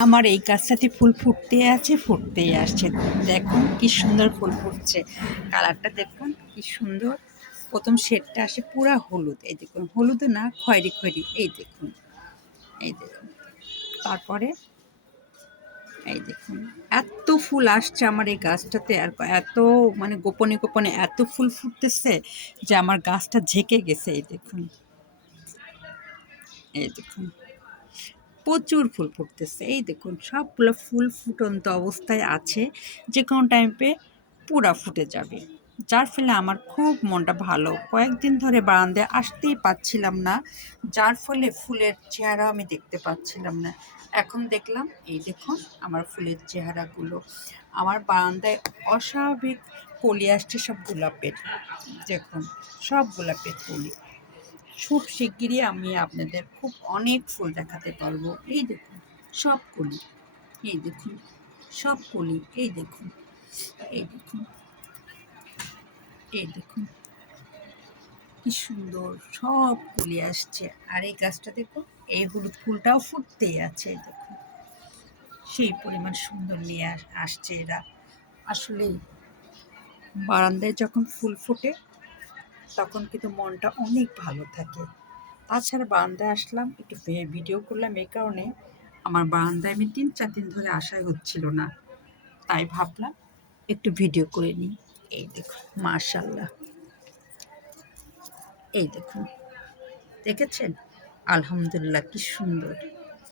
আমার এই গাছটাতে ফুল ফুটতেই আছে, ফুটতেই আসছে। দেখুন কি সুন্দর ফুল ফুটছে। কালারটা দেখুন কি সুন্দর। প্রথম শেডটা আসে পুরা হলুদ, এই দেখুন, হলুদ না খয়েরি খয়েরি, এই দেখুন, এই দেখুন। তারপরে এই দেখুন এত ফুল আসছে আমার এই গাছটাতে, আর এত মানে গোপনে গোপনে এত ফুল ফুটতেছে যে আমার গাছটা ঝেঁকে গেছে। এই দেখুন, এই দেখুন প্রচুর ফুল ফুটতেছে। এই দেখুন সবগুলো ফুল ফুটন্ত অবস্থায় আছে, যে কোনো টাইমে পুরা ফুটে যাবে। যার ফলে আমার খুব মনটা ভালো। কয়েকদিন ধরে বারান্দায় আসতেই পাচ্ছিলাম না, যার ফলে ফুলের চেহারা আমি দেখতে পাচ্ছিলাম না। এখন দেখলাম, এই দেখুন আমার ফুলের চেহারাগুলো। আমার বারান্দায় অস্বাভাবিক কলি আসছে, সব গোলাপের। দেখুন সব গোলাপের কলি। খুব শিগগিরই আমি আপনাদের খুব অনেক ফুল দেখাতে পারবো। এই দেখুন সব কলি, এই দেখুন সব কলি, এই দেখুন, এই দেখুন, এই দেখুন কি সুন্দর সব কলি আসছে। আর এই গাছটা দেখুন, এই হলুদ ফুলটাও ফুটতেই আছে। এই দেখুন সেই পরিমাণ সুন্দর নিয়ে আসছে এরা। আসলে বারান্দায় যখন ফুল ফোটে তখন কিন্তু মনটা অনেক ভালো থাকে। তাছাড়া বারান্দায় আসলাম, একটু ভিডিও করলাম এই কারণে, আমার বারান্দায় আমি ৩-৪ দিন ধরে আসাই হচ্ছিল না, তাই ভাবলাম একটু ভিডিও করে নিই। এই দেখুন মাশাআল্লাহ, এই দেখুন, দেখেছেন? আলহামদুলিল্লাহ কি সুন্দর।